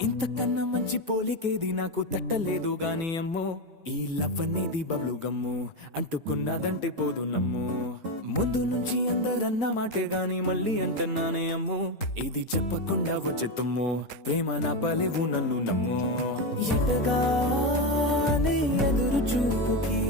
ఇంతకన్నా మంచి పోలికేది నాకు తట్టలేదు గాని అమ్మో, ఈ లవ్ అనేది బబ్లు గమ్ము, అంటుకున్నదంటే పోదు నమ్ము. ముందు నుంచి అందరన్న మాటే గాని మళ్ళీ అంటున్నానే అమ్ము, ఇది చెప్పకుండా వచ్చే తుమ్ము, ప్రేమ నా పలేవు నన్ను నమ్ము. ఎటగానే ఎదురు చూకి